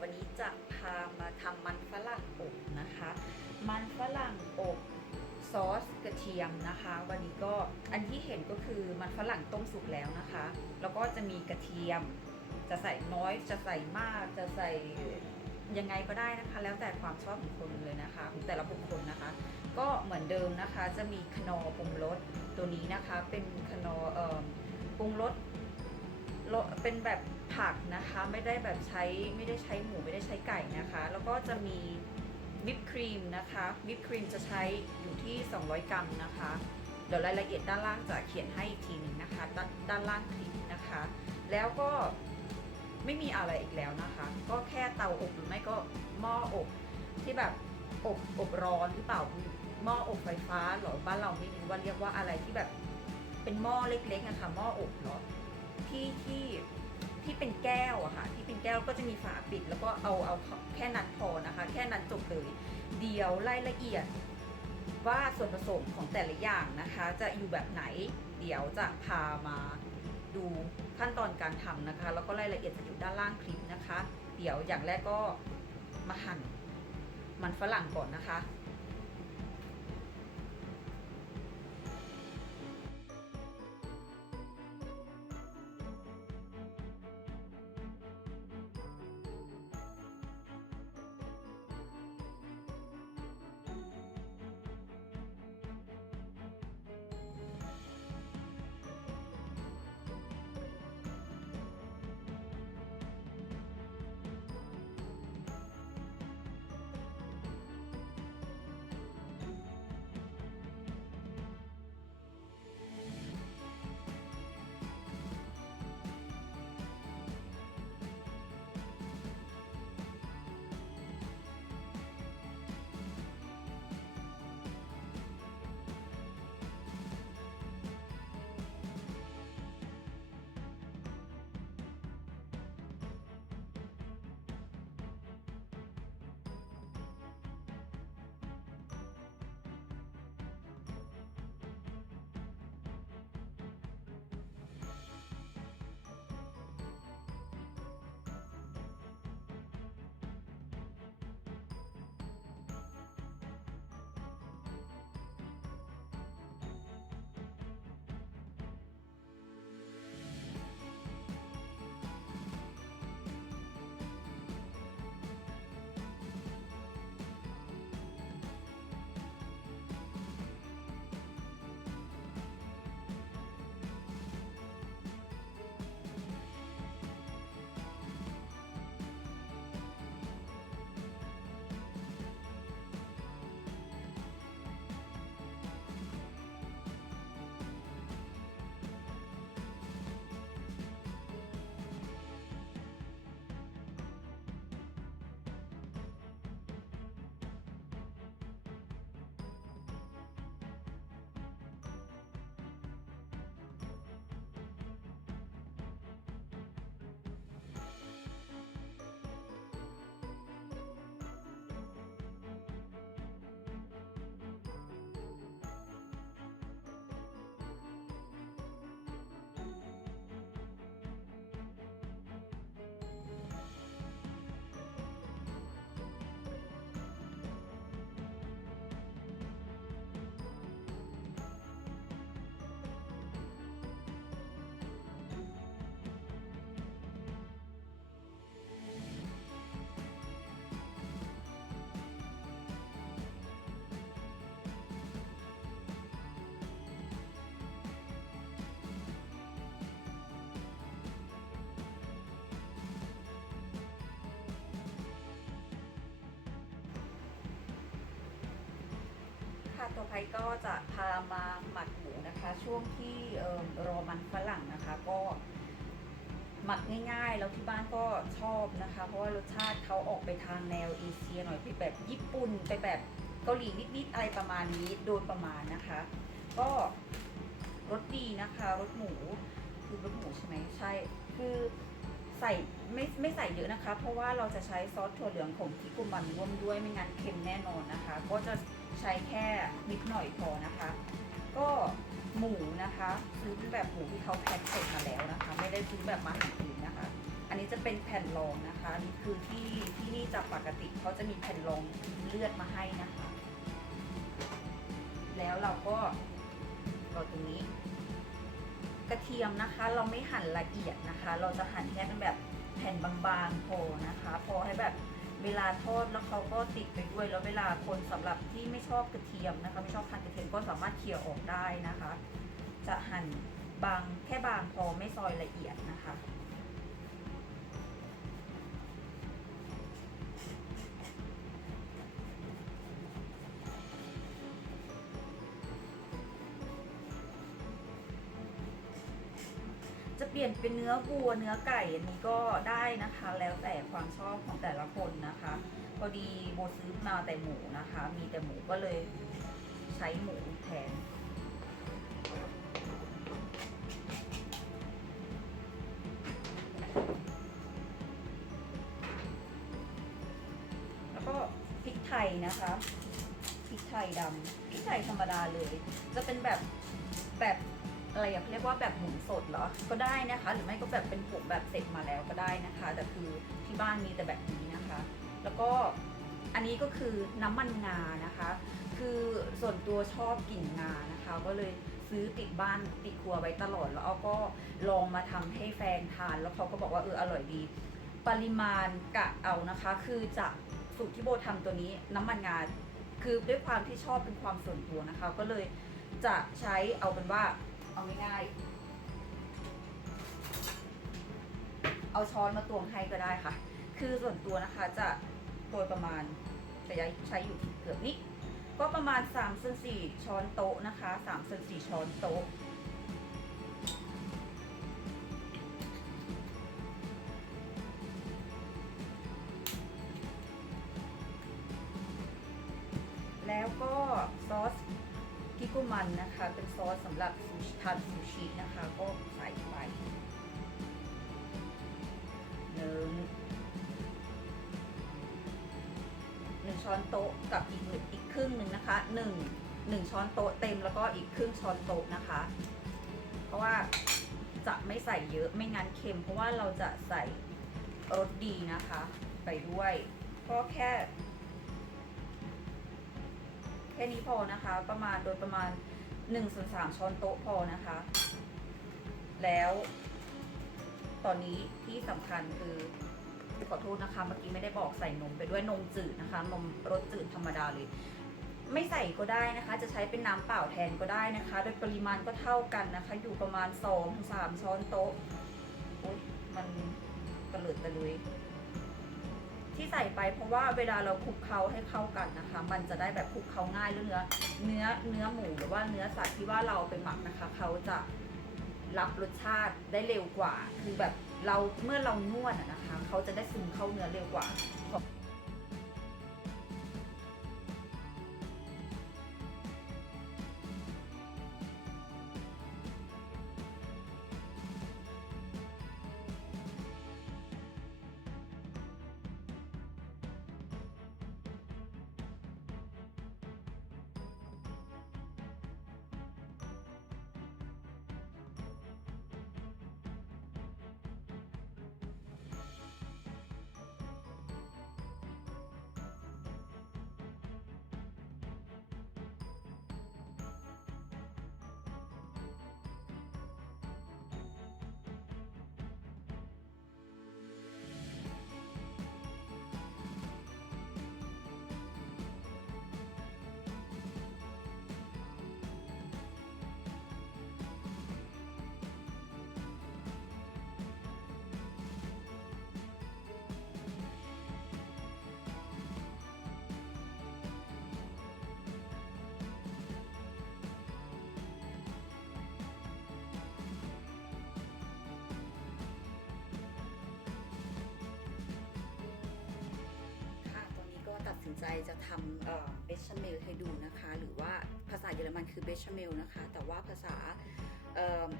วันนี้จะพามาทำมันฝรั่งอบนะคะ มันฝรั่งอบซอสกระเทียมนะคะ วันนี้ก็อันที่เห็นก็คือมันฝรั่งต้มสุกแล้วนะคะ แล้วก็จะมีกระเทียม จะใส่น้อยจะใส่มากจะใส่ยังไงก็ได้นะคะ แล้วแต่ความชอบของคนเลยนะคะของแต่ละบุคคลนะคะ ก็เหมือนเดิมนะคะ จะมีคนอปรุงรสตัวนี้นะคะ เป็นคนอเอ่อปรุงรสเป็นแบบ ผักนะคะไม่ได้แบบใช้ไม่ได้ใช้หมูไม่ได้ใช้ไก่นะคะ แล้วก็จะมีวิปครีมนะคะวิปครีมจะใช้อยู่ที่ 200 กรัมนะคะ เดี๋ยวรายละเอียดด้านล่างจะเขียนให้อีกทีหนึ่งนะคะดด้านล่างคลิปนะคะ แล้วก็ไม่มีอะไรอีกแล้วนะคะ ก็แค่เตาอบหรือไม่ก็หม้ออบที่แบบอบอบร้อนหรือเปล่าหม้ออบไฟฟ้าหรอบ้านเราไม่รู้ว่าเรียกว่าอะไรที่แบบเป็นหม้อเล็กๆนะคะหม้ออบหรอที่ที่ ที่เป็นแก้วอะค่ะที่เป็นแก้วก็จะมีฝาปิด แล้วก็เอาเอาแค่นั้นพอนะคะ แค่นั้นจบเลยเดี๋ยวรายละเอียดว่าส่วนผสมของแต่ละอย่างนะคะ จะอยู่แบบไหน เดี๋ยวจะพามาดูขั้นตอนการทำนะคะ แล้วก็รายละเอียดจะอยู่ด้านล่างคลิปนะคะ เดี๋ยวอย่างแรกก็มาหั่นมันฝรั่งก่อนนะคะ ตัวไพก็จะพามาหมักหมูนะคะ ช่วงที่รอมันฝรั่งนะคะ ก็หมักง่ายๆ แล้วที่บ้านก็ชอบนะคะ เพราะว่ารสชาติเขาออกไปทางแนวเอเชียหน่อยไปแบบญี่ปุ่นไปแบบเกาหลีนิดๆอะไรประมาณนี้โดยประมาณนะคะ ก็รสดีนะคะรสหมูคือรสหมูใช่ไหมใช่คือใส่ไม่ไม่ใส่เยอะนะคะ เพราะว่าเราจะใช้ซอสถั่วเหลืองของทิกุมันร่วมด้วยไม่งั้นเค็มแน่นอนนะคะ ก็จะ ใช้แค่นิดหน่อยพอนะคะ ก็หมูนะคะซื้อเป็นแบบหมูที่เขาแพ็คเสร็จมาแล้วนะคะ ไม่ได้ซื้อแบบมาหั่นเองนะคะ อันนี้จะเป็นแผ่นรองนะคะนี่คือที่ที่นี่จะปกติเขาจะมีแผ่นรองเลือดมาให้นะคะ แล้วเราก็ก็ตรงนี้ กระเทียมนะคะ เราไม่หั่นละเอียดนะคะ เราจะหั่นแค่เป็นแบบแผ่นบางๆพอนะคะ พอให้แบบ เวลาทอดแล้วเขาก็ติดไปด้วย แล้วเวลาคนสำหรับที่ไม่ชอบกระเทียมนะคะ ไม่ชอบทานกระเทียมก็สามารถเคี่ยวออกได้นะคะ จะหั่นบางแค่บางพอไม่ซอยละเอียดนะคะ ลี่ยนเป็นเนื้อวัวเนื้อไก่อันนี้ก็ได้นะคะ แล้วแต่ความชอบของแต่ละคนนะคะพอดีโบซื้อมาแต่หมูนะคะ มีแต่หมูก็เลยใช้หมูแทนแล้วก็พริกไทยนะคะพริกไทยดำพริกไทยธรรมดาเลย จะเป็นแบบแบบ อะไรอยากเรียกว่าแบบหมูสดเหรอ ก็ได้นะคะ หรือไม่ก็แบบเป็นผงแบบเสร็จมาแล้วก็ได้นะคะ แต่คือที่บ้านมีแต่แบบนี้นะคะ แล้วก็อันนี้ก็คือน้ำมันงานะคะ คือส่วนตัวชอบกลิ่นงานะคะ ก็เลยซื้อติดบ้านติดครัวไว้ตลอด แล้วเอาก็ลองมาทำให้แฟนทาน แล้วเขาก็บอกว่าเอออร่อยดี ปริมาณกะเอานะคะ คือจากสูตรที่โบทำตัวนี้น้ำมันงาคือด้วยความที่ชอบเป็นความส่วนตัวนะคะ ก็เลยจะใช้เอาเป็นว่า เอาง่ายๆเอาช้อนมาตวงให้ก็ได้ค่ะ คือส่วนตัวนะคะจะโดยประมาณจะใช้อยู่เกือบนี้ ก็ประมาณ3ส่วน4ช้อนโต๊ะนะคะ3ส่วน4ช้อนโต๊ะแล้วก็ซอสกิกุมันนะคะ เป็นซอสสำหรับ ทานซูชินะคะ ก็ใส่ไปหนึ่งหนึ่งช้อนโต๊ะกับอีกหนึ่งอีกครึ่งหนึ่งนะคะหนึ่งหนึ่งช้อนโต๊ะเต็มแล้วก็อีกครึ่งช้อนโต๊ะนะคะ เพราะว่าจะไม่ใส่เยอะไม่งั้นเค็ม เพราะว่าเราจะใส่รสดีนะคะ ไปด้วยก็แค่ แค่นี้พอนะคะ ประมาณโดยประมาณ 1ส่วน3ช้อนโต๊ะพอนะคะ แล้ว ตอนนี้ที่สำคัญคือขอโทษนะคะ เมื่อกี้ไม่ได้บอกใส่นมไปด้วยนมจืดนะคะ นมรสจืดธรรมดาเลย ไม่ใส่ก็ได้นะคะ จะใช้เป็นน้ำเปล่าแทนก็ได้นะคะ โดยปริมาณก็เท่ากันนะคะ อยู่ประมาณ2-3ช้อนโต๊ะมันตะเลิดตะลุย ที่ใส่ไปเพราะว่าเวลาเราคลุกเคล้าให้เข้ากันนะคะ มันจะได้แบบคลุกเคล้าง่ายเนื้อเนื้อเนื้อหมูหรือว่าเนื้อสัตว์ที่ว่าเราไปหมักนะคะ เขาจะรับรสชาติได้เร็วกว่า คือแบบเราเมื่อเรานวดนะคะ เขาจะได้ซึมเข้าเนื้อเร็วกว่า สินใจจะทำเบชเมลให้ดูนะคะ หรือว่าภาษาเยอรมันคือเบชเมลนะคะ แต่ว่าภาษา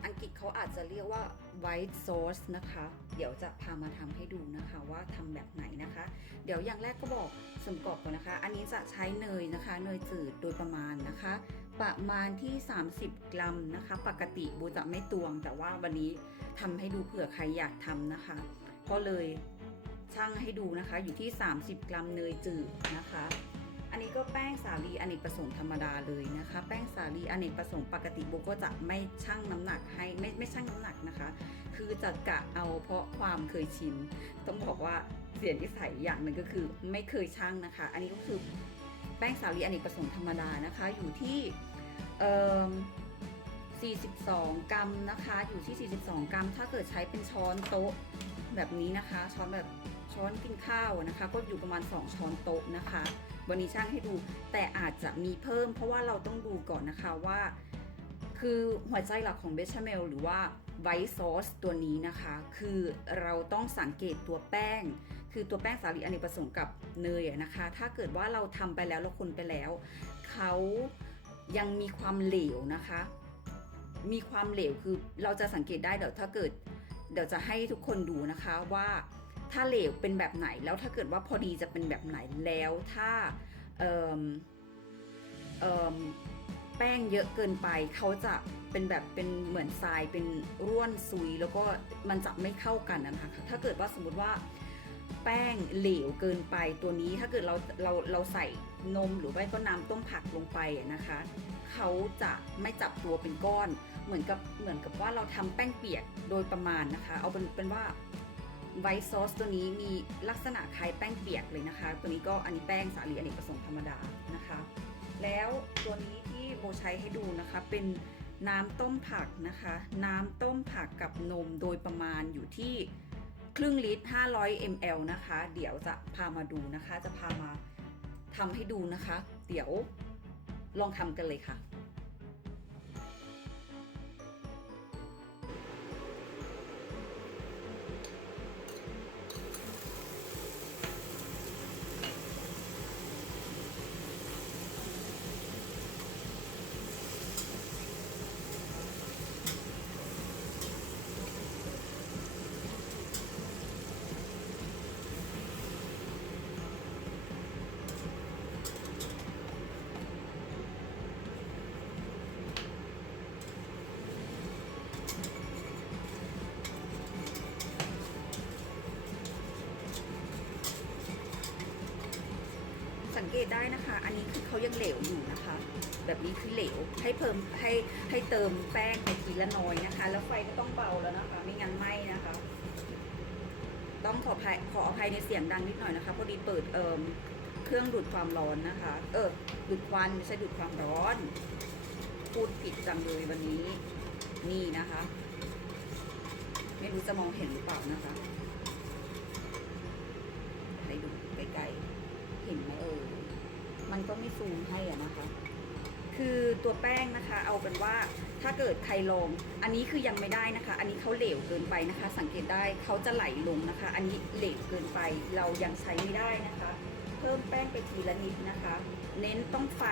อังกฤษเขาอาจจะเรียกว่า white sauce นะคะ เดี๋ยวจะพามาทำให้ดูนะคะว่าทำแบบไหนนะคะ เดี๋ยวอย่างแรกก็บอกส่วนประกอบก่อนนะคะ อันนี้จะใช้เนยนะคะ เนยจืดโดยประมาณนะคะ ประมาณที่ 30 กรัมนะคะ ปกติโบจะไม่ตวง แต่ว่าวันนี้ทำให้ดูเผื่อใครอยากทำนะคะ ก็เลย ชั่งให้ดูนะคะ อยู่ที่ 30 กรัมเนยจืดนะคะ อันนี้ก็แป้งสาลีอเนกประสงค์ธรรมดาเลยนะคะ แป้งสาลีอเนกประสงค์ปกติโบก็จะไม่ชั่งน้ำหนักให้ไม่ไม่ชั่งน้ำหนักนะคะ คือจะกะเอาเพราะความเคยชิน ต้องบอกว่าเสียนิสัยอย่างหนึ่งก็คือไม่เคยชั่งนะคะ อันนี้ก็คือแป้งสาลีอเนกประสงค์ธรรมดานะคะ อยู่ที่เอ่อ42 กรัมนะคะ อยู่ที่ 42 กรัม ถ้าเกิดใช้เป็นช้อนโต๊ะแบบนี้นะคะ ช้อนแบบ ช้อนกินข้าวนะคะ ก็อยู่ประมาณ 2 ช้อนโต๊ะนะคะ วันนี้ช่างให้ดูแต่อาจจะมีเพิ่ม เพราะว่าเราต้องดูก่อนนะคะว่า คือหัวใจหลักของเบชเมลหรือว่าไวท์ซอสตัวนี้นะคะ คือเราต้องสังเกตตัวแป้ง คือตัวแป้งสาลีอเนกประสงค์กับเนยนะคะ ถ้าเกิดว่าเราทำไปแล้วเราคนไปแล้ว เขายังมีความเหลวนะคะ มีความเหลวคือเราจะสังเกตได้เดี๋ยวถ้าเกิด เดี๋ยวจะให้ทุกคนดูนะคะว่า ถ้าเหลวเป็นแบบไหนแล้วถ้าเกิดว่าพอดีจะเป็นแบบไหนแล้วถ้าเอิ่มเอิ่มแป้งเยอะเกินไปเขาจะเป็นแบบเป็นเหมือนทรายเป็นร่วนซุย แล้วก็มันจะไม่เข้ากันนะคะถ้าเกิดว่าสมมติว่าแป้งเหลวเกินไปตัวนี้ถ้าเกิดเราเราเราใส่นมหรือไม่ก็น้ำต้มผักลงไปนะคะเขาจะไม่จับตัวเป็นก้อน เหมือนกับเหมือนกับว่าเราทำแป้งเปียกโดยประมาณนะคะ เอาเป็นเป็นว่า ไวท์ซอสตัวนี้มีลักษณะคล้ายแป้งเปียกเลยนะคะ ตัวนี้ก็อันนี้แป้งสาลีอเนกประสงค์ธรรมดานะคะ แล้วตัวนี้ที่โบใช้ให้ดูนะคะเป็นน้ำต้มผักนะคะ น้ำต้มผักกับนมโดยประมาณอยู่ที่ครึ่งลิตร 500 ml นะคะ เดี๋ยวจะพามาดูนะคะ จะพามาทำให้ดูนะคะ เดี๋ยวลองทำกันเลยค่ะ กตได้นะคะ อันนี้คือเขายังเหลวอยู่นะคะ แบบนี้คือเหลวให้เพิ่มให้ให้เติมแป้งไปทีละน้อยนะคะ แล้วไฟก็ต้องเบาแล้วนะคะ ไม่งั้นไหม้นะคะ ต้องขออภัยขออภัยในเสียงดังนิดหน่อยนะคะพอดีเปิดเอ่มเครื่องดูดความร้อนนะคะ เออดูดควันไม่ใช่ดูดความร้อน พูดผิดจังเลยวันนี้ นี่นะคะ ไม่รู้จะมองเห็นหรือเปล่านะคะ ให้ดูใกล้ๆ เห็นไหมเออ มัน ก็ไม่ซูมให้อะนะคะ คือตัวแป้งนะคะ เอาเป็นว่าถ้าเกิดใครลอง อันนี้คือยังไม่ได้นะคะ อันนี้เขาเหลวเกินไปนะคะ สังเกตได้เขาจะไหลลงนะคะ อันนี้เหลวเกินไปเรายังใช้ไม่ได้นะคะ เพิ่มแป้งไปทีละนิดนะคะ เน้นต้องไฟ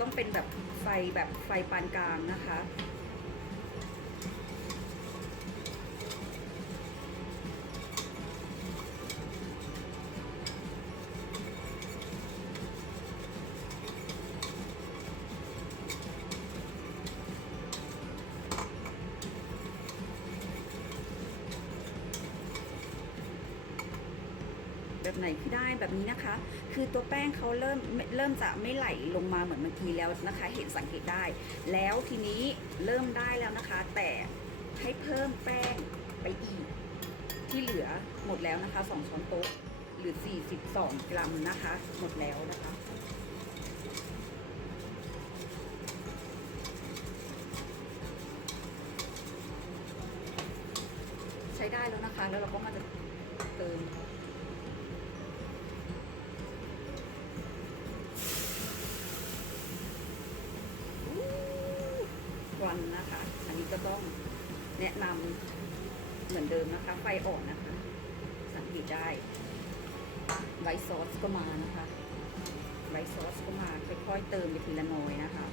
ต้องเป็นแบบไฟแบบไฟปานกลางนะคะ ไหนที่ได้แบบนี้นะคะ คือตัวแป้งเขาเริ่มเริ่มจะไม่ไหลลงมาเหมือนเมื่อกี้แล้วนะคะ เห็นสังเกตได้ แล้วทีนี้เริ่มได้แล้วนะคะ แต่ให้เพิ่มแป้งไปอีก ที่เหลือหมดแล้วนะคะ 2 ช้อนโต๊ะหรือ 42 กรัมนะคะ หมดแล้วนะคะใช้ได้แล้วนะคะ แล้วเราก็มาจะเติม ควันนะคะ อันนี้ก็ต้องแนะนำ เหมือนเดิมนะคะ ไฟอ่อนนะคะ สังเกตได้ไวท์ซอสก็มานะคะไวท์ซอสก็มาค่อยๆเติมไปทีละน้อยนะคะ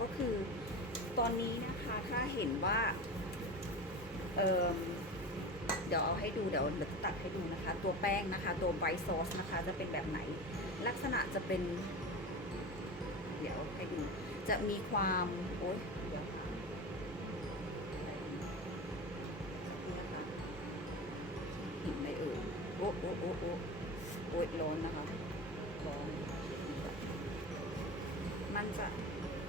ก็คือตอนนี้นะคะถ้าเห็นว่าเเดี๋ยวเอาให้ดูเดี๋ยวเดี๋ยวตัดให้ดูนะคะ ตัวแป้งนะคะ ตัวไวท์ซอสนะคะ จะเป็นแบบไหน ลักษณะจะเป็น เดี๋ยวให้ดู จะมีความโอ๊ยเดี๋ยวค่ะอะไรนี่นะคะเห็นไหมเอ่ยโอ้โอ้โอ้โอ้โอ้ยร้อนนะคะร้อนมันจะ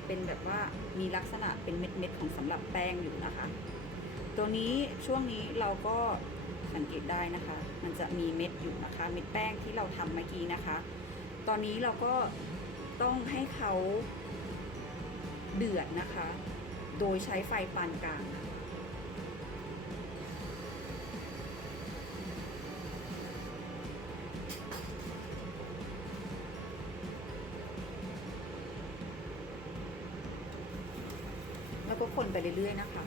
เป็นแบบว่ามีลักษณะเป็นเม็ดๆของสำหรับแป้งอยู่นะคะ ตัวนี้ช่วงนี้เราก็สังเกตได้นะคะ มันจะมีเม็ดอยู่นะคะ เม็ดแป้งที่เราทำเมื่อกี้นะคะ ตอนนี้เราก็ต้องให้เขาเดือดนะคะ โดยใช้ไฟปานกลาง คนไปเรื่อยๆนะคะ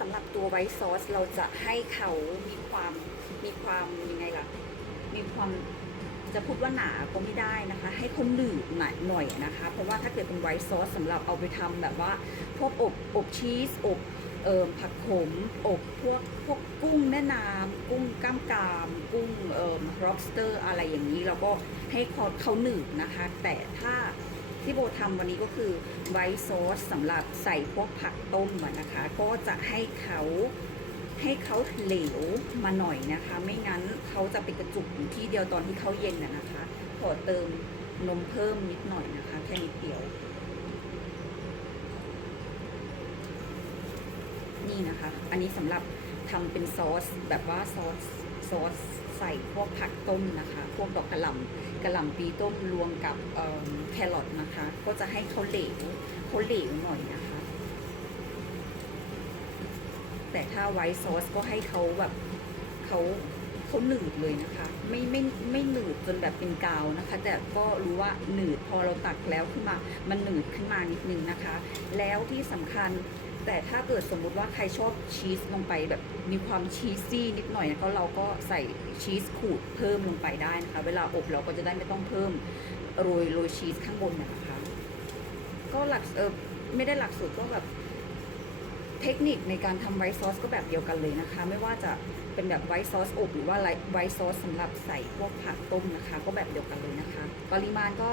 สำหรับตัวไวท์ซอสเราจะให้เขามีความมีความยังไงล่ะ มีความจะพูดว่าหนาก็ไม่ได้นะคะ ให้เขาหนืดหน่อยหน่อยนะคะ เพราะว่าถ้าเกิดเป็นไวท์ซอสสำหรับเอาไปทำแบบว่า พวกอบอบชีสอบเอ่อผักขมอบพวกพวกกุ้งแม่น้ำกุ้งก้ามกาม กุ้งเอ่อ lobster อะไรอย่างนี้ เราก็ให้เขาเขาหนืดนะคะ แต่ถ้า ที่โบทำวันนี้ก็คือไวท์ซอสสำหรับใส่พวกผักต้มนะคะ ก็จะให้เขาให้เขาเหลวมาหน่อยนะคะ ไม่งั้นเขาจะไปกระจุกอยู่ที่เดียวตอนที่เขาเย็นนะคะขอเติมนมเพิ่มนิดหน่อยนะคะ แค่นิดเดียว นี่นะคะ อันนี้สำหรับทำเป็นซอสแบบว่าซอสซอส ใส่พวกผักต้มนะคะ พวกดอกกระหล่ำกระหล่ำปีต้มรวมกับแครอทนะคะ ก็จะให้เขาเหลวเขาเหลวหน่อยนะคะ แต่ถ้าไวท์ซอสก็ให้เขาแบบเขาเขาหนืดเลยนะคะ ไม่ไม่ไม่หนืดจนแบบเป็นกาวนะคะ แต่ก็รู้ว่าหนืดพอเราตักแล้วขึ้นมา มันหนืดขึ้นมานิดนึงนะคะ แล้วที่สำคัญ แต่ถ้าเกิดสมมุติว่าใครชอบชีสลงไปแบบมีความชีสซี่นิดหน่อยนะก็เราก็ใส่ชีสขูดเพิ่มลงไปได้นะคะ เวลาอบเราก็จะได้ไม่ต้องเพิ่มโรยโรยชีสข้างบนนะคะ ก็หลักเออไม่ได้หลักสูตรก็แบบเทคนิคในการทำไวท์ซอสก็แบบเดียวกันเลยนะคะ ไม่ว่าจะเป็นแบบไวท์ซอสอบหรือว่าไวท์ซอสสำหรับใส่พวกผักต้มนะคะ ก็แบบเดียวกันเลยนะคะ ปริมาณก็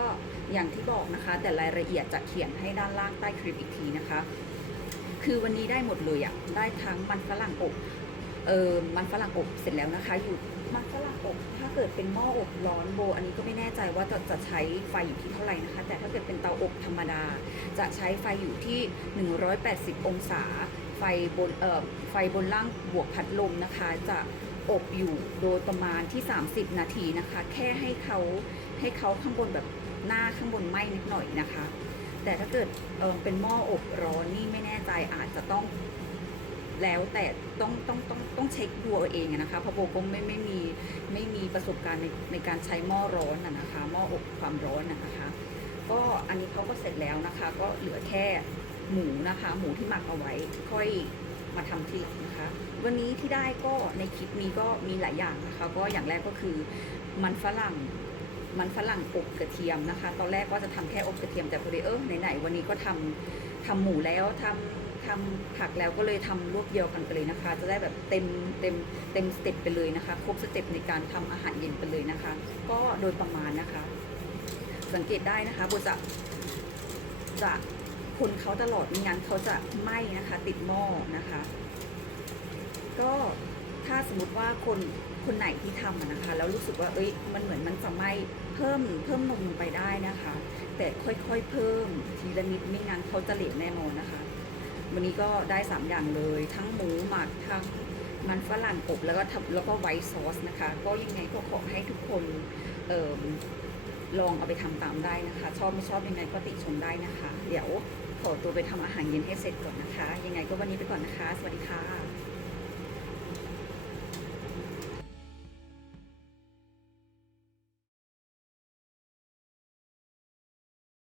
อย่างที่บอกนะคะ แต่รายละเอียดจะเขียนให้ด้านล่างใต้คลิปอีกทีนะคะ คือวันนี้ได้หมดเลยอะได้ทั้งมันฝรั่งอบเออมันฝรั่งอบเสร็จแล้วนะคะ อยู่มันฝรั่งอบ ถ้าเกิดเป็นหม้ออบร้อนโบ อันนี้ก็ไม่แน่ใจว่าจะจะใช้ไฟอยู่ที่เท่าไหร่นะคะ แต่ถ้าเกิดเป็นเตาอบธรรมดา จะใช้ไฟอยู่ที่ 180 องศา ไฟบนเอ่อไฟบนล่างบวกพัดลมนะคะ จะอบอยู่โดยประมาณที่ 30 นาทีนะคะ แค่ให้เขาให้เขาข้างบนแบบหน้าข้างบนไหม้นิดหน่อยนะคะ แต่ถ้าเกิดเออเป็นหม้ออบร้อนนี่ไม่แน่ใจอาจจะต้องแล้วแต่ต้องต้องต้องต้องเช็คดูเอาเองนะคะเพราะโบก็ไม่ไม่มีไม่มีประสบการณ์ในในการใช้หม้อร้อนนะคะหม้ออบความร้อนนะคะ ก็อันนี้เขาก็เสร็จแล้วนะคะ ก็เหลือแค่หมูนะคะ หมูที่หมักเอาไว้ค่อยมาทำทีหลังนะคะ วันนี้ที่ได้ก็ในคลิปนี้ก็มีหลายอย่างนะคะ ก็อย่างแรกก็คือมันฝรั่ง มันฝรั่งอบกระเทียมนะคะ ตอนแรกก็จะทำแค่อบกระเทียมแต่พอดีเออไหนๆวันนี้ก็ทำทำหมูแล้วทำทำผักแล้วก็เลยทำรวบเดียวกันไปเลยนะคะ จะได้แบบเต็มเต็มเต็มสเต็ปไปเลยนะคะ ครบสเต็ปในการทำอาหารเย็นไปเลยนะคะ ก็โดยประมาณนะคะ สังเกตได้นะคะโบจะจะคนเขาตลอดไม่งั้นเขาจะไหม้นะคะ ติดหม้อนะคะ ก็ ถ้าสมมติว่าคนคนไหนที่ทำนะคะแล้วรู้สึกว่าเอ้ยมันเหมือนมันจะไม้เพิ่มเพิ่มนมลงไปได้นะคะ แต่ค่อยๆเพิ่มทีละนิดไม่งั้นเขาจะเหลวแน่นอนนะคะ วันนี้ก็ได้ 3 อย่างเลย ทั้งหมูหมักทั้งมันฝรั่งอบแล้วก็ทแล้วก็ไวท์ซอสนะคะ ก็ยังไงก็ขอให้ทุกคนออลองเอาไปทำตามได้นะคะ ชอบไม่ชอบยังไงก็ติชมได้นะคะ เดี๋ยวขอตัวไปทำอาหารเย็นให้เสร็จก่อนนะคะ ยังไงก็วันนี้ไปก่อนนะคะ สวัสดีค่ะ